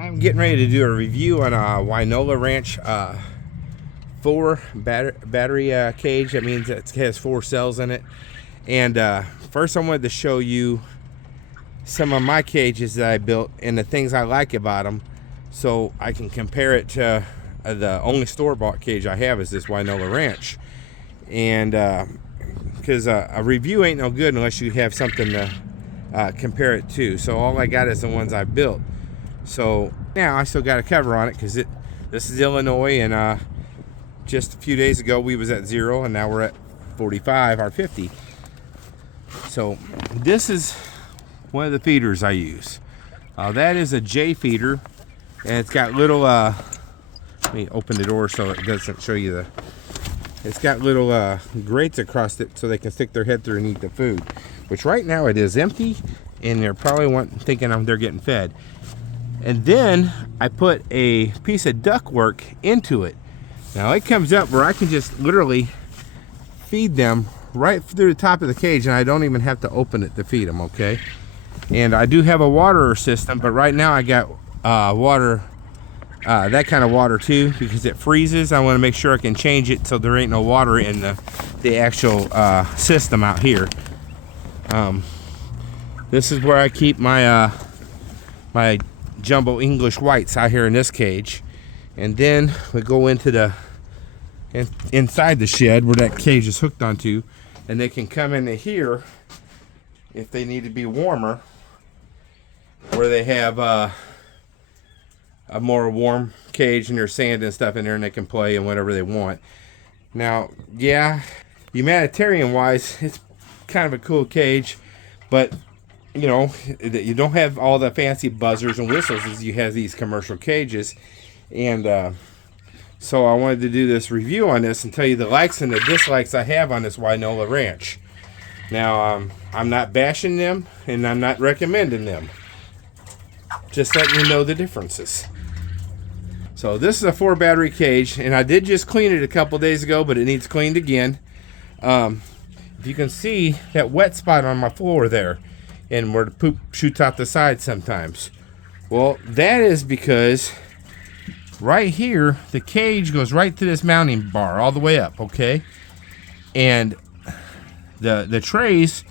I'm getting ready to do a review on a Wynola Ranch 4 battery cage. That means it has 4 cells in it. And first I wanted to show you some of my cages that I built and the things I like about them, so I can compare it to the only store-bought cage I have is this Wynola Ranch. And because a review ain't no good unless you have something to compare it to. So all I got is the ones I built. So now I still got a cover on it because this is Illinois, and just a few days ago we was at 0 and now we're at 45 or 50. So this is one of the feeders I use. That is a J feeder, and it's got little let me open the door so it doesn't show you it's got little grates across it so they can stick their head through and eat the food, which right now it is empty and they're probably thinking they're getting fed. And then I put a piece of ductwork into it. Now it comes up where I can just literally feed them right through the top of the cage, and I don't even have to open it to feed them, okay? And I do have a water system, but right now I got water, that kind of water too, because it freezes. I want to make sure I can change it so there ain't no water in the actual system out here. This is where I keep my my jumbo English whites out here in this cage. And then we go into the inside the shed where that cage is hooked onto, and they can come into here if they need to be warmer, where they have a more warm cage and there's sand and stuff in there, and they can play and whatever they want. Now, yeah, humanitarian wise, it's kind of a cool cage, but you know, you don't have all the fancy buzzers and whistles as you have these commercial cages. And so I wanted to do this review on this and tell you the likes and the dislikes I have on this Wynola Ranch. Now, I'm not bashing them and I'm not recommending them, just letting you know the differences. So this is a 4 battery cage, and I did just clean it a couple days ago, but it needs cleaned again. If you can see that wet spot on my floor there, and where the poop shoots out the side sometimes. Well, that is because right here, the cage goes right to this mounting bar all the way up, okay? And the trays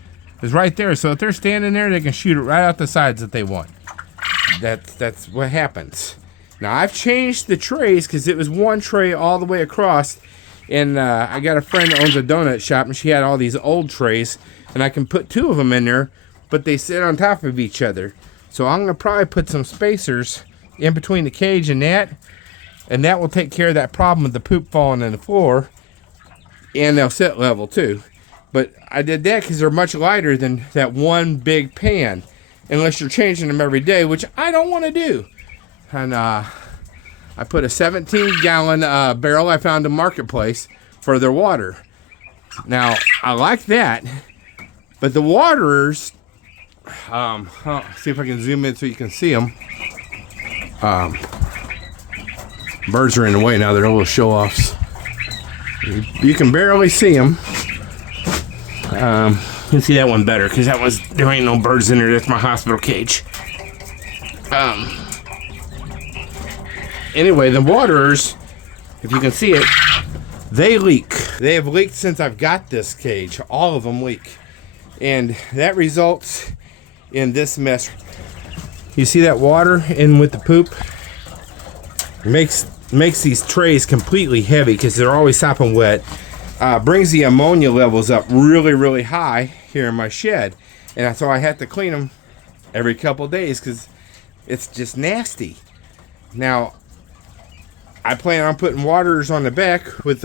is right there, so if they're standing there, they can shoot it right out the sides that they want. That's what happens. Now, I've changed the trays because it was one tray all the way across, and I got a friend that owns a donut shop, and she had all these old trays, and I can put 2 of them in there, but they sit on top of each other. So I'm gonna probably put some spacers in between the cage and that will take care of that problem with the poop falling on the floor, and they'll sit level too. But I did that because they're much lighter than that one big pan, unless you're changing them every day, which I don't want to do. And I put a 17-gallon barrel I found in Marketplace for their water. Now, I like that, but the waterers, see if I can zoom in so you can see them. Birds are in the way now. They're little show-offs. You can barely see them. You can see that one better because there ain't no birds in there. That's my hospital cage. Anyway, the waterers, if you can see it, they leak. They have leaked since I've got this cage. All of them leak, and that results in this mess. You see that water in with the poop? Makes these trays completely heavy because they're always sopping wet. Brings the ammonia levels up really, really high here in my shed, and so I have to clean them every couple of days because it's just nasty. Now, I plan on putting waters on the back with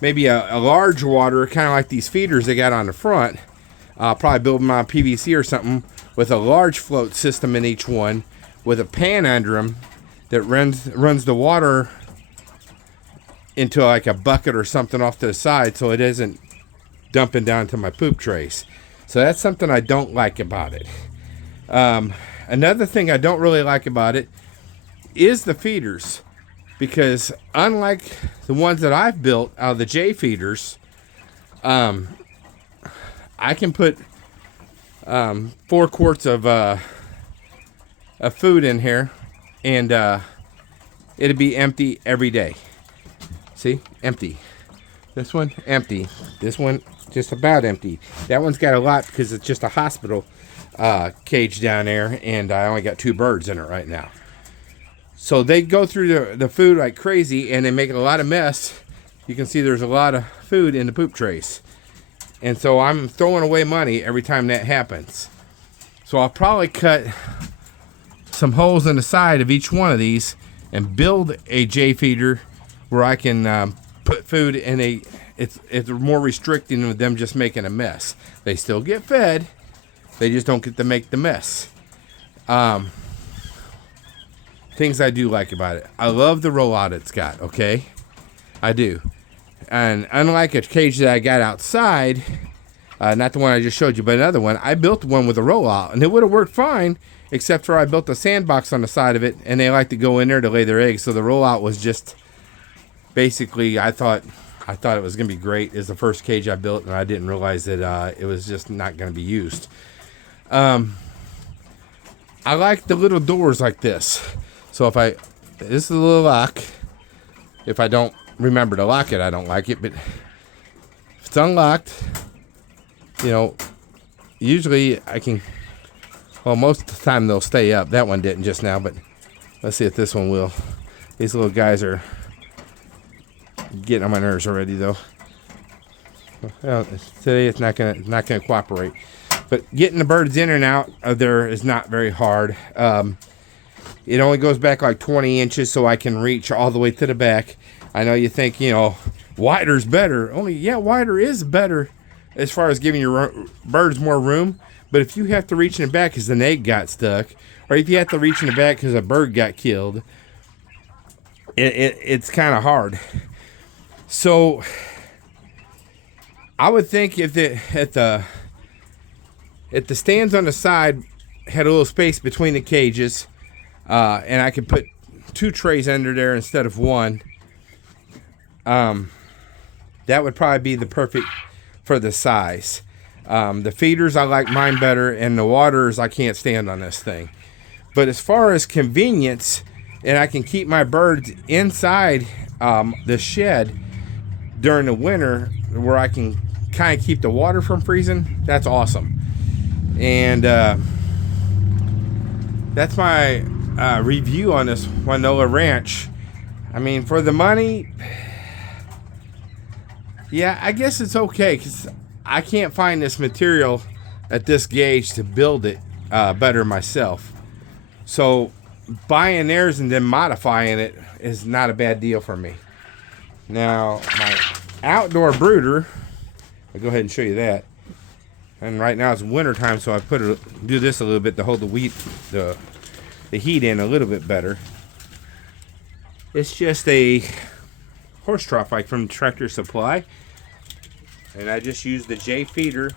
maybe a large water, kind of like these feeders they got on the front. I'll probably build them on PVC or something with a large float system in each one with a pan under them that runs the water into like a bucket or something off to the side so it isn't dumping down to my poop trays. So that's something I don't like about it. Another thing I don't really like about it is the feeders, because unlike the ones that I've built out of the J feeders, I can put 4 quarts of food in here and it'd be empty every day. See, empty. This one, empty. This one, just about empty. That one's got a lot because it's just a hospital cage down there, and I only got 2 birds in it right now. So they go through the food like crazy, and they make a lot of mess. You can see there's a lot of food in the poop trays. And so I'm throwing away money every time that happens. So I'll probably cut some holes in the side of each one of these and build a J feeder where I can put food in a, it's more restricting with them just making a mess. They still get fed, they just don't get to make the mess. Things I do like about it. I love the rollout it's got, okay? I do. And unlike a cage that I got outside, not the one I just showed you, but another one, I built one with a rollout, and it would have worked fine, except for I built a sandbox on the side of it, and they like to go in there to lay their eggs, so the rollout was just, basically, I thought it was going to be great. It's the first cage I built, and I didn't realize that it was just not going to be used. I like the little doors like this. So if this is a little lock. If I don't remember to lock it, I don't like it. But if it's unlocked, you know, usually I can, well, most of the time they'll stay up. That one didn't just now, but let's see if this one will. These little guys are getting on my nerves already, though. Well, today it's not gonna cooperate. But getting the birds in and out of there is not very hard. It only goes back like 20 inches, so I can reach all the way to the back. I know you think, you know, wider's better. Only, yeah, wider is better as far as giving your birds more room. But if you have to reach in the back because an egg got stuck, or if you have to reach in the back because a bird got killed, it's kind of hard. So I would think if the stands on the side had a little space between the cages, and I could put 2 trays under there instead of 1, that would probably be the perfect for the size. The feeders, I like mine better, and the waters, I can't stand on this thing. But as far as convenience, and I can keep my birds inside the shed during the winter where I can kind of keep the water from freezing, that's awesome. And that's my review on this Wynola ranch. I mean, for the money, yeah, I guess it's okay because I can't find this material at this gauge to build it better myself. So buying theirs and then modifying it is not a bad deal for me. Now, my outdoor brooder, I'll go ahead and show you that. And right now it's winter time, so I do this a little bit to hold the heat in a little bit better. It's just a horse trough like from Tractor Supply, and I just use the J feeder.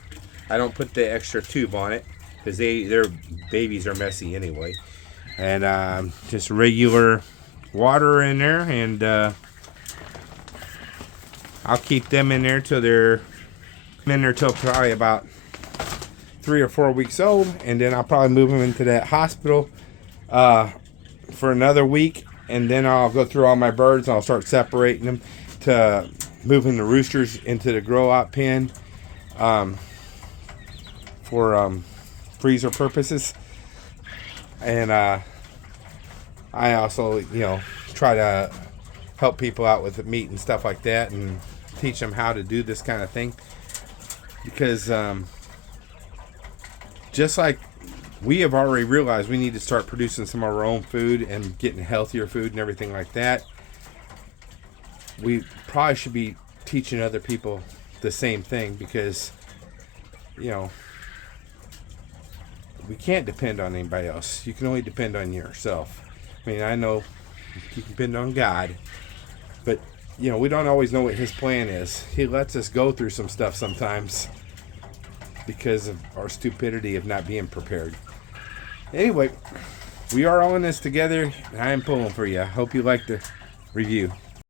I don't put the extra tube on it because their babies are messy anyway. And just regular water in there, and I'll keep them in there till they're probably about 3 or 4 weeks old, and then I'll probably move them into that hospital for another week, and then I'll go through all my birds and I'll start separating them to moving the roosters into the grow out pen for freezer purposes. And I also, you know, try to help people out with the meat and stuff like that and teach them how to do this kind of thing, because just like we have already realized we need to start producing some of our own food and getting healthier food and everything like that, we probably should be teaching other people the same thing, because, you know, we can't depend on anybody else. You can only depend on yourself. I mean, I know you can depend on God, but, you know, we don't always know what His plan is. He lets us go through some stuff sometimes because of our stupidity of not being prepared. Anyway, we are all in this together, and I am pulling for you. I hope you like the review.